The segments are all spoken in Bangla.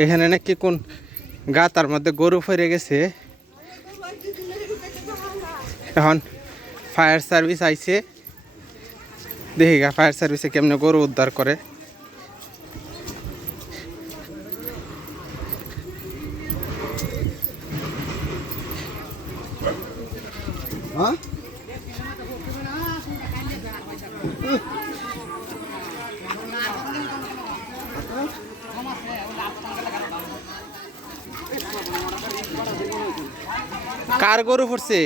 এখানে নাকি কোন গাতার মধ্যে গরু ফেরে গেছে। এখন ফায়ার সার্ভিস আইছে, দেখি গা ফায়ার সার্ভিসে কেমনে গরু উদ্ধার করে। কার গরু পড়ছে?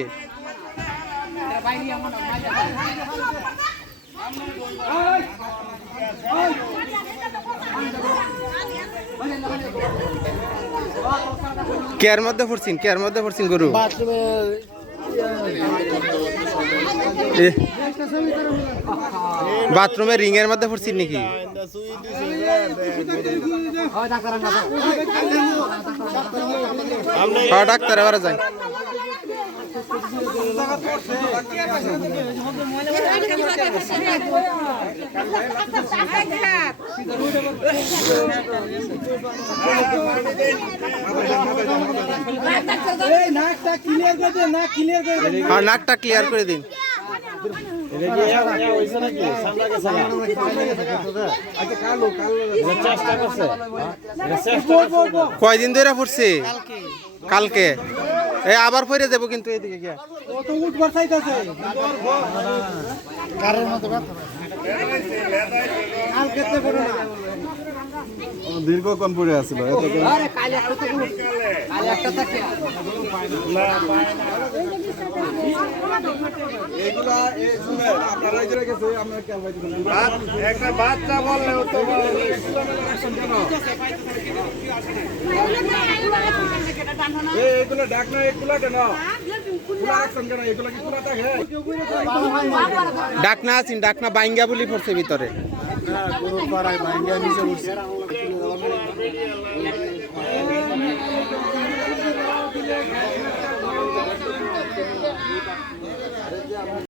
কেয়ার মধ্যে পড়ছেন গরু? বাথরুমে রিং এর মধ্যে পড়ছেন নাকি? ডাক্তার এবার যায়। নাকটা ক্লিয়ার করে দিন। কয়দিন ধরে পড়ছে? কালকে আবার ফিরে যাবো কিন্তু এদিকে গিয়া দীর্ঘক্ষণ পড়ে আসছিল। বাচ্চা বললে এগুলো ডাক না, এগুলো কেন ডাকনা আছেন? ডাকনা বাইঙ্গা বলি পড়ছে ভিতরে। গরুর পাড়ায় ভাঙ্গা নিচে উঠছে।